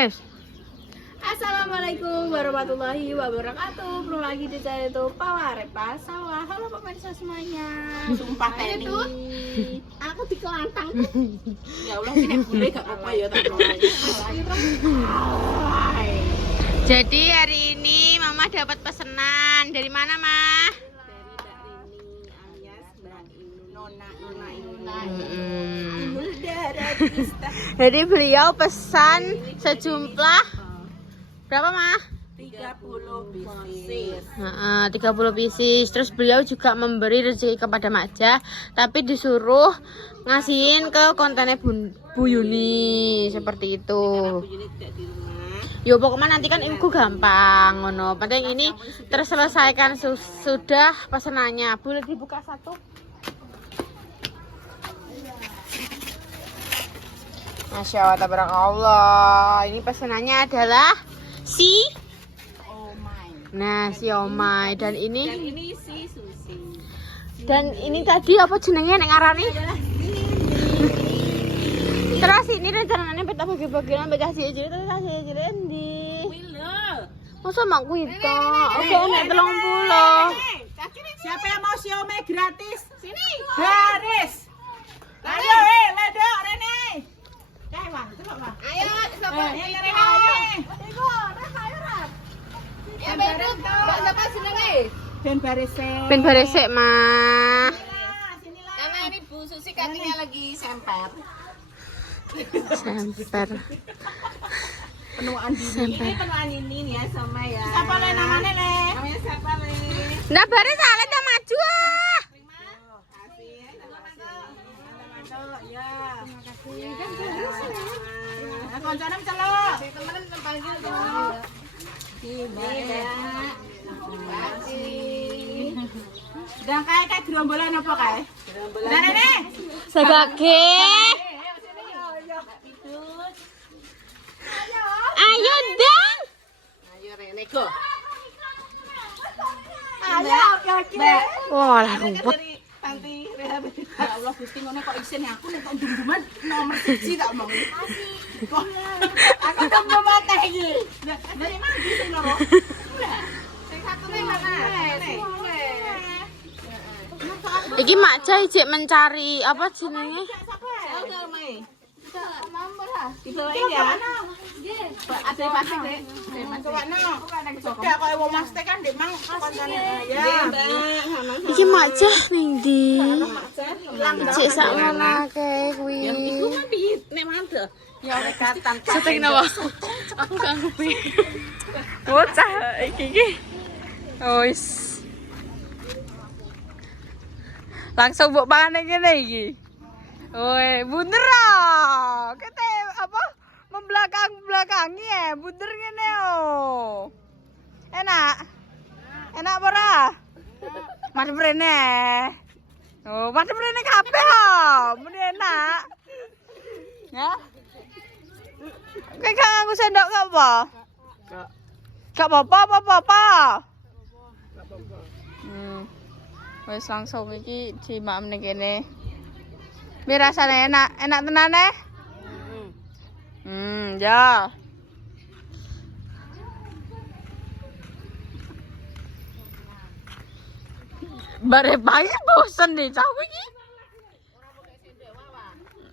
Wes. Assalamualaikum warahmatullahi wabarakatuh. Belum lagi di channel itu Pawarepa Sawah. Halo pemirsa semuanya. Sumpah ini aku dikelantang. Ya Allah sini boleh gak apa-apa ya tak Jadi hari ini Mama dapat pesanan dari mana, Mah? Dari Alias Mbak Nona Jadi beliau pesan sejumlah berapa, Mah? 30 pieces. 30 pieces. Terus beliau juga memberi rezeki kepada Makja, tapi disuruh ngasihin ke kontennya Bu Yuni seperti itu. Bu Yuni tidak di rumah. Yo pokoknya nanti kan ibu gampang ngono. Penting ini terselesaikan sudah pesanannya. Boleh dibuka satu? Masya Allah, tabarakallah. Ini pesanannya adalah siomay dan ini si sushi. dan ini tadi apa jenengnya nek ngarani? Terus ini rencananya peta bagi-bagian sampai kasih aja terus kasih aja endi. Masa mak kuita? Oke, nek 30. Siapa yang mau siomay gratis? Sini. Garis. Ayo, ledok Rene. Ayo, siapa? Ayo. Ya betul. Siapa jenenge? Ben Baresek, Mah. Karena ini Bu Susi kakinya lagi semper. Penuaan dini. Ini penuaan ini nih ya sama ya. Siapa le namanya le? Namanya siapa le? Nah, bare sale ta maju ah. Terima kasih. Ya. Koncone celok. Temen panggil temen. Udah kayak gerombolan apa kayak? Gerombolan ini. Segage. Ayo dong. Ayo Rene go. Wah, lah rumput. Nanti rehabilitasi. Ya Allah Gusti ngene kok isin aku nek kok dum-duman nomor 1 tak omong. Aku udah mau mati iki. Dari mana sing loro? Sing satune mana? Iki Mak Jai cek mencari apa jenenge? Dibawain ya. Ada pasti dek. Ya kalau mau mas teh kan dek mang koncone ya. Iki Mak Jai ning ndi? Cek sak manake kuwi. Iku kan di nek mantep. Ya oleh katan. Seteng nawa. Aku gak ngerti. Bocah iki. Wis. Langsung mbok pangan ngene iki. Woi, bunder ah. Kete apa? Membelakang-belakangi ya, bunder ngene oh. Enak. Enak apa ora? Madhep rene. Oh, madhep rene kabeh ah. Mun enak. Ya. Kayak nganggo sendok gak apa? Gak apa-apa. Wis langsung iki dimak ning kene. Biar rasanya enak tenan eh? Ya. Bare pagi bosen nih cawe iki.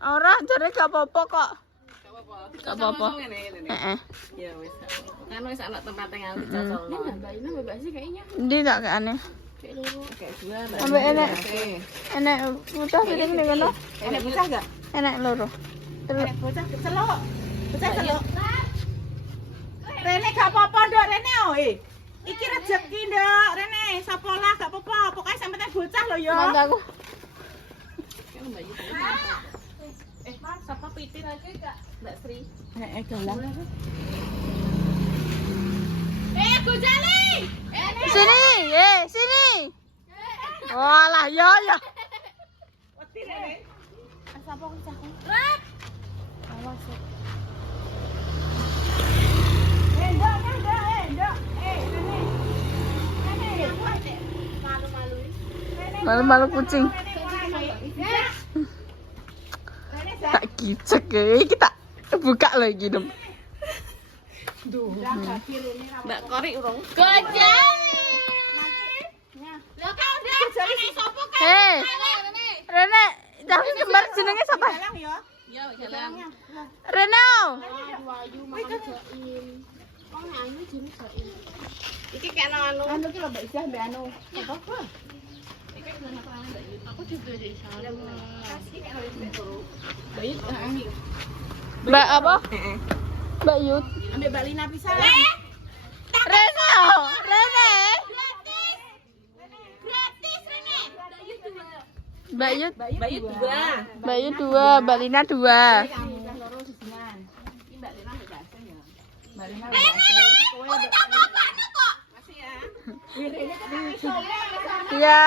Ora jare gak apa-apa kok. Gak apa-apa. Heeh. Ya wis. Kan wis ana tempat yang cocok. Ini nambahin mbak sih kayaknya. Ndi gak aneh. Kayak dua. Ambek enek. Enek bocah piring ning ngono. Enek bocah enggak? Enek loro. Enek bocah celok. Bocah celok. Rene gak apa-apa ndok Rene oh. Iki rezeki ndok Rene. Sapa lah gak apa-apa. Pokoke sampe bocah lho ya. Mangga aku. Mas, sapa pitir aja enggak? Mbak Sri. Galang. Gojali. Sini, sini. Walah, ya. Wedi Rene. Sapa ku cah? Awas. Ndok. Rene. Malu-malu. Malu-malu kucing. Tak kicek ya. Kita buka lagi dong. Mbak Kori urung. Gojali. Lah kau udah jane sopo kan? Hei. Rene, tapi kembar jenenge siapa? Ya, jalan. Reno. Iki kayak anu. Anu ki lho Mbak Isah mbak anu. Apa? Aku juga di sana. Mbak apa? Mbak Yud. Ambil Mbak Lina pisan. Reno. Rene. Gratis Rene. Mbak Yud. Mbak Yud 2. Mbak Yud 2, Mbak Lina 2. Iya.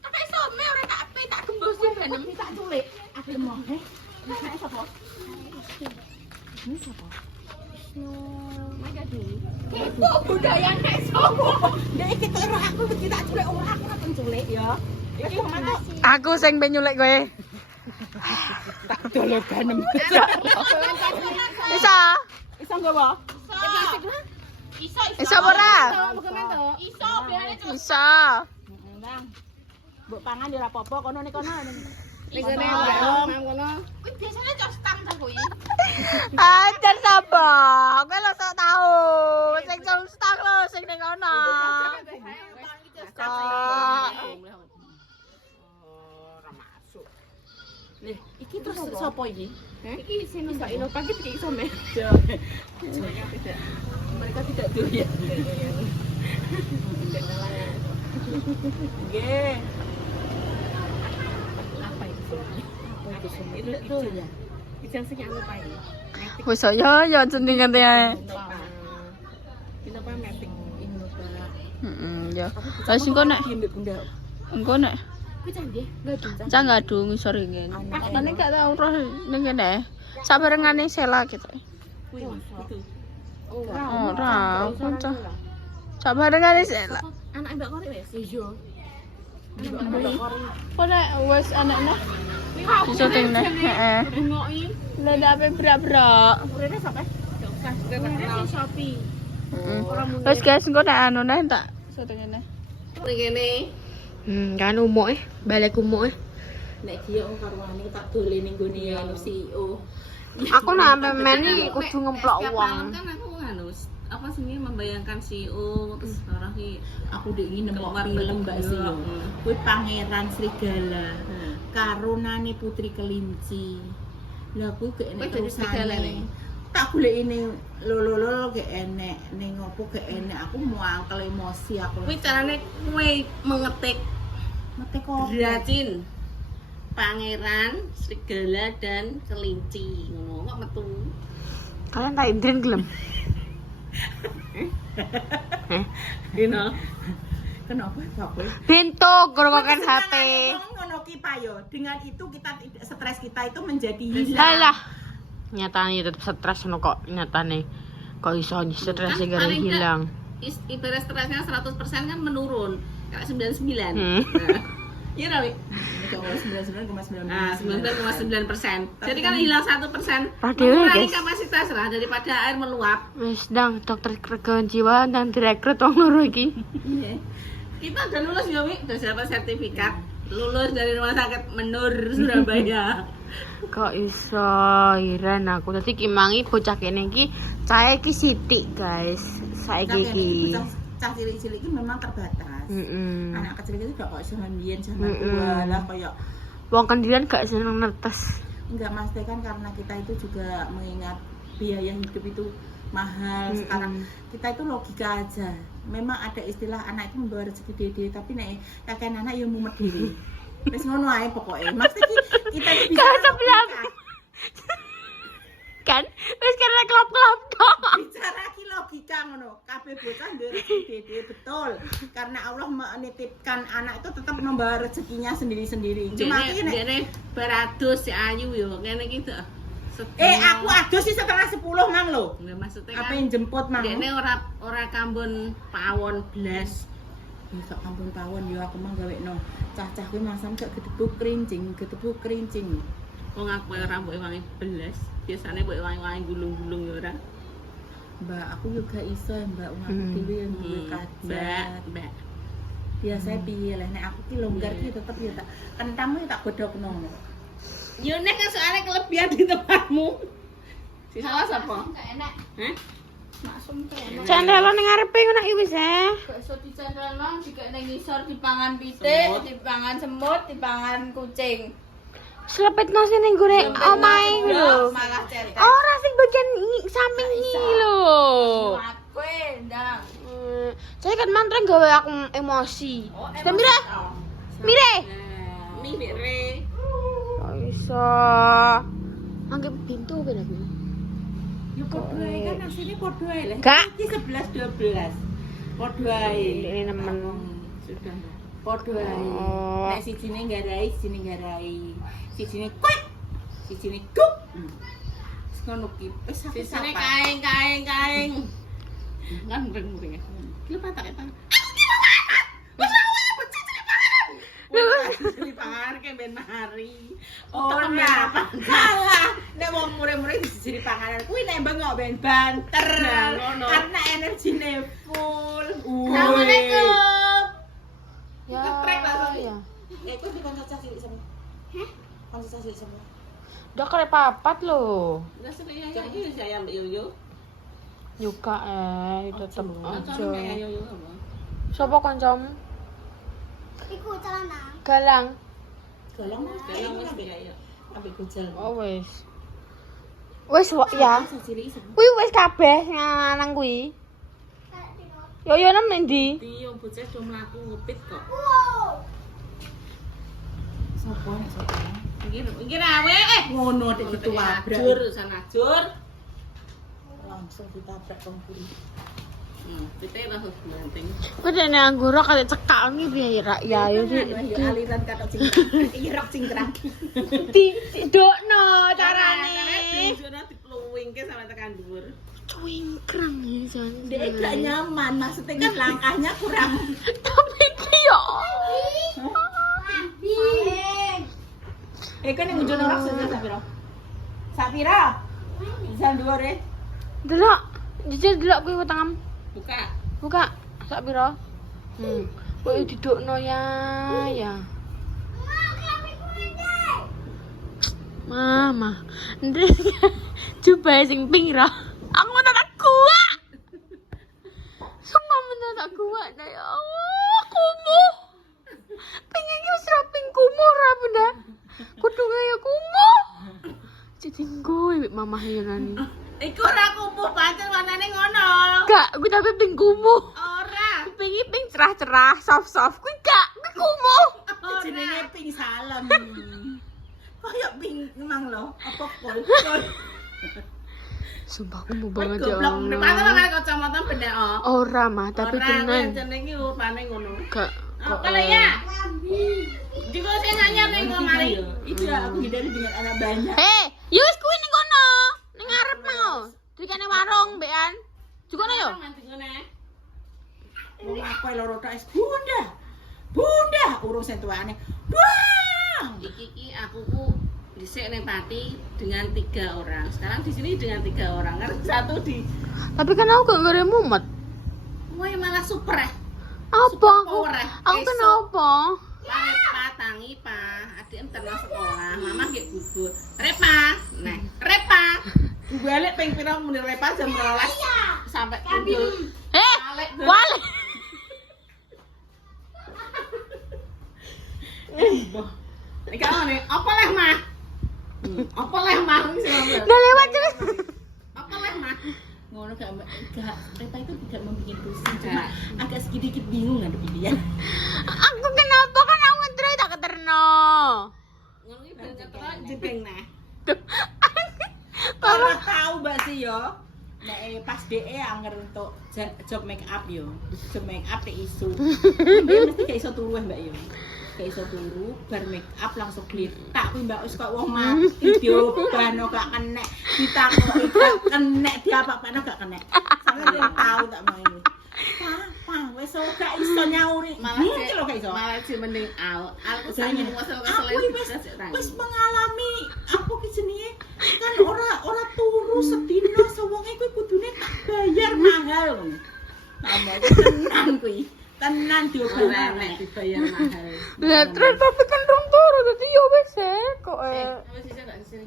Pakai some ora tak ape tak gembosin benem tak culik. Ade moh. Nek sapa? Ini sapa? Itu budaya nek sapa? Nek iki karo aku mesti tak culik ora aku ora penculik ya. Iki mana? Aku sing ben nyulik kowe. Tak dolo benem. Bisa? Iso nggawa? Iso. Bisa ora? Iso biare Bisa. Bang. Mbok pangan ya ora apa-apa kono nek kono. Ning kene Mbak. kono. Kuwi biasane cos stang ta kuwi. Ajar sapa? Kowe lho sok tau. Sing stang lho sing ning kono. Ora masuk. Nih, iki terus sapa iki? Iki sing Mbak Ino pagi iki iso me. Mereka tidak doyan. Nggih. Apa itu? Itu ya. Pisang sing anu pae. Wis ya jenengan ae. Kenapa metik ini, Pak? Ya. Lah sing kok nek Enggak. engko nek Kuwi candhe, enggak cah nggak dung ngisor ngene. Katane gak tau roh ning kene. Sabarengane sela gitu. Kuwi itu. Ora, kanca. Sabarengane sela. Anak Mbak Kori wis. Iya. Kok nek wis anakne syuting nek heeh. Ngoki. Lah ndak ape brak-brak. Urene sampe? Enggak usah. Urene Shopee. Wis guys, engko nek anu nek tak syuting ngene. Ning kene. Kan umuk balik umuk Nek dia karuane tak dole ning gone anu CEO. Aku nak men iki kudu ngemplok uang. Kan aku anu apa sih membayangkan CEO terus sekarang ki aku ndek ngene nembok film Mbak CEO. Kuwi Pangeran Serigala. Karo Nani Putri Kelinci. Lah kuwi gek enek terusane. Tak goleki ning lolo gek enek ning opo gek enek aku muangkel emosi aku. Kuwi carane kowe mengetik Gracin Pangeran Serigala dan Kelinci ngono kok metu. Kalian tak indrin gelem. Dino. Kenapa Pak? Bento gorokan HP. Ngono ki payo. Dengan itu kita stres kita itu menjadi hilang. Halah. Nyatane tetep stres no kok nyatane. Kok iso stres sing gara hilang. Ibarat stresnya 100% kan menurun. Kayak 99. Iya Rawi. 99,9%. Nah, 99,9%. Jadi kan hilang 1%. Mengurangi kapasitas lah daripada air meluap. Wis ndang dokter kejiwaan dan direkrut wong loro iki. Iya. Kita udah lulus ya, Wi. Udah dapat sertifikat lulus dari Rumah Sakit Menur Surabaya. Kok iso iren aku dadi ki mangi bocah kene iki cahe iki sithik, guys. Saiki iki. Cah cilik-cilik iki memang terbatas. Anak kecil itu gak kok sembian sama tua lah kayak wong kendian gak seneng netes. Enggak mesti kan karena kita itu juga mengingat biaya hidup itu mahal. Sekarang kita itu logika aja. Memang ada istilah anak itu membawa rezeki dede, tapi nek kakek anak ya mumet dhewe. Wis ngono ae pokoke. Maksudnya kita itu bisa kan wis kena klop-klop tok. Bicara ki logika ngono. Kabeh bocah duwe rezeki dede betul. Karena Allah menitipkan anak itu tetap membawa rezekinya sendiri-sendiri. Cuma iki nek beradus si Ayu yo ngene iki to. Aku adus sih setengah 10 mang lho. Nggak maksudnya kan. Apa yang jemput mang? Dene ora kambun pawon blas. Bisa kambun pawon yo aku mang gawekno. Cah-cah kuwi masam gak gedebuk krincing. Wong aku ora mbok wangi belas. Biasane mbok wangi-wangi gulung-gulung ya ora. Mbak, aku juga iso ya Mbak, wong aku dhewe yang duwe kajat. Mbak. Biasa piye lah nek aku ki longgar ki tetep ya tak kentangmu ya tak godhogno. Yo nek kan soalnya kelebihan di tempatmu. Si salah sapa? Enggak enak. Hah? Maksum enak. Cendelo ning ngarepe ngono iki wis Gak iso dicendhelno, jika ning ngisor dipangan pitik, dipangan semut, dipangan kucing. Selepet nasi ning gone omahe kuwi lho. Malah cetek. Ora sing bagian samping iki lho. Aku ndang. Saya kan mantreng gawe aku emosi. Sudah Mira? Mire. Mire. Gak bisa. Anggap pintu beda nih. Yo padha ae kan asine padha ae lah. Gak. Iki 11 12. Padha ae. Ini nemen. Sudah. Padha ae. Oh. Nek sijine nggarai, sijine nggarai. Sijine kuek. Sijine kuk. Wis ngono ki. Wis Di sini kaing. Kan muring-muring. Lu patak eta. Di pangan kayak ben hari. Ora. Salah. Nek wong mure-mure disisiri panganan kuwi nek bengok ben banter. Nah, ngono. Karena energine full. Assalamualaikum. Ya. Ketrek langsung. Ya. Iku dikoncos cilik sama. Hah? Koncos cilik sama. Udah kare papat lho. Udah sering ya ini saya Mbak Yoyo. Yuka tetep aja. Kancamu kayak Yoyo apa? Sopo kancamu? Iku celana. Galang. Golong Dalam wis ya. ambek gojal. Oh wis. Wis ya. Koncos cilik sama. Kuwi wis kabeh nang kuwi. Yo nang ndi? Yo bocah do mlaku ngepit kok. Sopo nek sopo? Iki rawe Ngono dek ajur, ditwabrak. sana ajur. Langsung ditabrak kongkuri. Pite langsung banting. Kuwi dene anggura kali cekak iki piye ya yo Ayo aliran kata cingkrang. Irok cingkrang. Tidokno carane. Benjona dipluwingke sampe tekan dhuwur. Cuingkrang ya jan. Dia gak nyaman, maksudnya kan langkahnya kurang. Tapi iki yo. Kan yang ujung orang saja Sapiro. Sapiro. Bisa dua re. Delok. Jujur delok kuwi wetengam. Buka. Buka. Sak pira? Kok didokno ya. Mama. Ndres. Coba sing ping ra. Aku mau tak kuat. Sumpah mau tak kuat ya Allah. Kumuh. Pengen iki wis ra ping kumuh ra benda. Kudu kaya kumuh. Jadi gue mama hayangane. Iku ora kumuh pancen warnane ngono. Gak, gue tapi ping kumuh. Ora. Ping cerah-cerah, soft-soft. Kuwi gak, kuwi kumuh. Jenenge ping salam. Kayak ping emang lo, apa kol? Sumpah kumuh banget ya Goblok, nek pancen Allah. ora kacamata benda oh. Ora mah, tapi tenan. Jeneng iki rupane ngono. Gak. Kalau ya. Jika saya nanya ning kemari. Itu aku hindari dengan anak banyak. Yus kuwi ning kono. Ning ngarep mau. Dikene warung mbekan. Jukono yo. Wong aku loro tok es Bunda, urung sentuhane. Wah! Iki aku ku dhisik ning Pati dengan 3 orang. Sekarang di sini dengan 3 orang. Kan satu di Tapi kan aku gak ngare mumet. Woi malah super. Apa aku? Ora. Aku kenapa? Repa tangi pa, adik enten nang sekolah. Mama nggih gugur. Repa. Nah, Repa. Balik ping pira muni Repa jam 12 sampai kumpul. Wale. Iki ana apa leh mah? Apa leh mah wis ngomong. Udah lewat terus. Apa leh mah? Ngono gak Reta itu tidak membuat pusing, cuma agak sedikit bingung ngadepin dia. Aku kenapa kan aku ngetroi tak keterno. Ngono iki ben ketok jedeng nah. Ora tahu Mbak sih yo. Nek pas DE anger untuk job make up yo. Job make up te isu. Dia mesti gak iso turu Mbak yo. Gak iso turu, bar make up langsung glitak kuwi Mbak wis kok wong mati diobano gak kenek, ditakoki gak kenek, diapa-apano gak kenek. Sampe tahu tak mau ini. Pah, wis gak iso nyauri. Malah Iki lho gak iso. malah sih mending al. Aku Jangan. sange wasel-wasel Aku wis mengalami apa ki jenenge Kan ora turu sedina sewonge kuwi kudune tak bayar mahal. Tambah tenan kuwi. Tenan diobaran nek dibayar mahal. Lah terus tapi kan rong turu dadi yo wis kok. Wis bisa gak sih?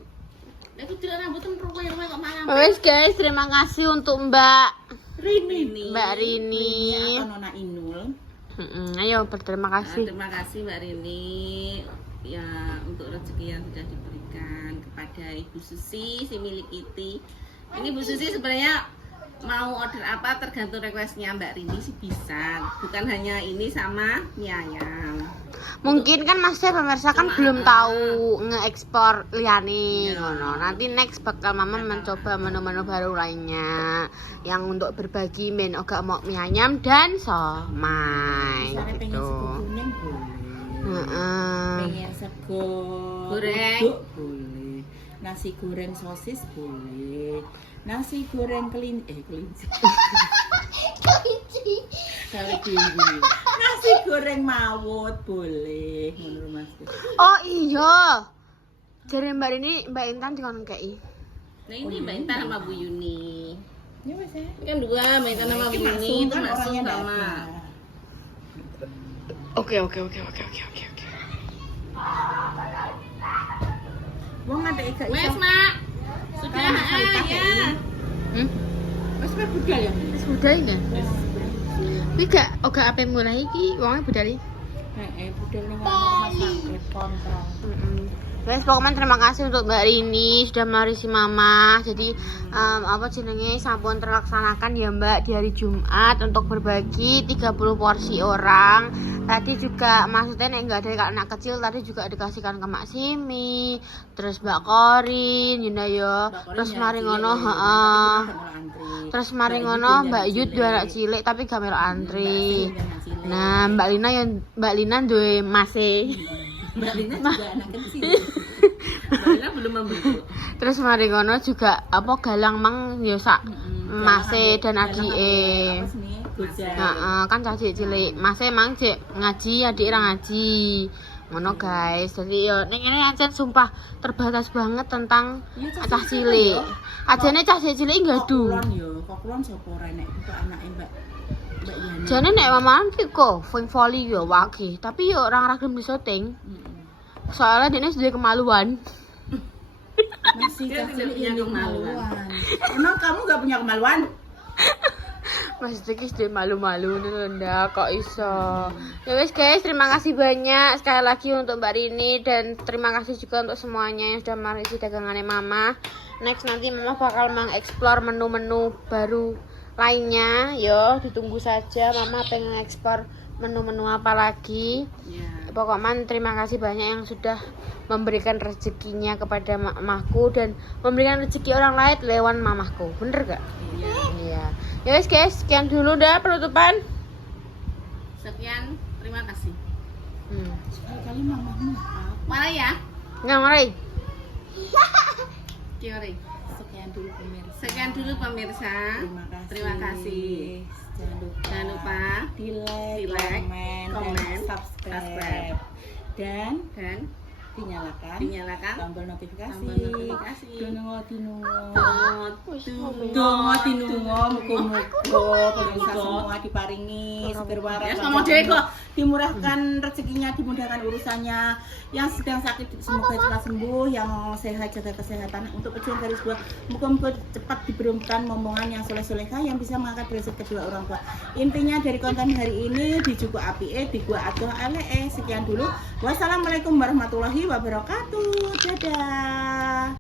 Nek kudu rambutmu ruwe kok malam. Wes guys, terima kasih untuk Mbak Rini. Rini. Nona Inul. Ayo berterima kasih. Terima kasih Mbak Rini ya untuk rezeki yang sudah diberikan kepada Ibu Susi si milik Iti. Ini Bu Susi sebenarnya mau order apa tergantung requestnya Mbak Rini sih bisa. Bukan hanya ini sama mie ayam. Mungkin kan Mas pemirsa kan belum tahu nge-ekspor liane ngono. Nanti next bakal Mama mencoba menu-menu baru lainnya yang untuk berbagi men ogak mau mie ayam dan somai Misalnya pengen gitu. sego kuning boleh. Pengen sego goreng uduk boleh. Nasi goreng sosis boleh. Nasi goreng kelinci. Sawi tinggi. Nasi goreng mawut boleh menurut Mas. Oh iya. Jare Mbak Rini, Mbak Intan dikon kei. Nah ini Mbak Intan sama Bu Yuni. Ya wes ya. Ini kan dua Mbak Intan sama Bu Yuni itu maksud sama. Oke. Wong ada iga Iya. Wes, Mak. Sudah ya. Wes kan budal ya. Sudah ini. Kuwi gak ogak ape mulai iki wonge budali. Budal ning masak kontrol. Guys, pokoknya terima kasih untuk Mbak Rini sudah marisi Mama. Jadi apa jenenge sampun terlaksanakan ya Mbak di hari Jumat untuk berbagi 30 porsi orang. Tadi juga maksudnya nek enggak ada anak kecil tadi juga dikasihkan ke Mak Simi, terus Mbak Korin, Yunda yo. Terus mari ngono, heeh. Terus mari ngono Mbak Yud dua anak cilik tapi gak melu antri. Nah, Mbak Lina duwe mase. Mbak Lina juga anak kecil. Mbak Lina belum membentuk. Terus mari ngono juga apa galang mang ya sak mase dan adike. Heeh, kan cah cilik. Mase mang cek ngaji, adik ra ngaji. Ngono guys. Jadi yo ning kene ancen sumpah terbatas banget tentang cah cilik. Ajane cah cilik ngadu. Kok kulon sapa renek kok anake Mbak Yani. Jane nek mamahan ki kok volley yo wage, tapi yo ora gelem disyuting. Soalnya dia sudah kemaluan. Masih kecil punya kemaluan. Emang kamu gak punya kemaluan? Mas Diki sudah malu-malu nunda kok iso. Ya wes guys, terima kasih banyak sekali lagi untuk Mbak Rini dan terima kasih juga untuk semuanya yang sudah marisi dagangannya Mama. Next nanti Mama bakal mengeksplor menu-menu baru lainnya. Yo, ditunggu saja Mama pengen ekspor menu-menu apa lagi. Pokoknya terima kasih banyak yang sudah memberikan rezekinya kepada mamahku dan memberikan rezeki orang lain lewat mamahku. Bener gak? Iya. Ya wes guys, sekian dulu dah penutupan. Sekian, terima kasih. Sekali-kali mamahmu. Marah ya? Nggak mari. Kiori. Sekian dulu pemirsa. Terima kasih. Jangan lupa di like, komen, dan subscribe. Dan dinyalakan tombol notifikasi. Dongo dinungo muga-muga pemirsa semua diparingi seger waras. Sama dhewe kok. Dimurahkan rezekinya, dimudahkan urusannya. Yang sedang sakit semoga cepat sembuh, yang sehat jaga kesehatan. Untuk pejuang garis buah muga-muga cepat diberikan momongan yang soleh-solehah yang bisa mengangkat derajat kedua orang tua. Intinya dari konten hari ini di Juku Apike di Gua Adoh Alee. Sekian dulu. Wassalamualaikum warahmatullahi wabarakatuh. Dadah.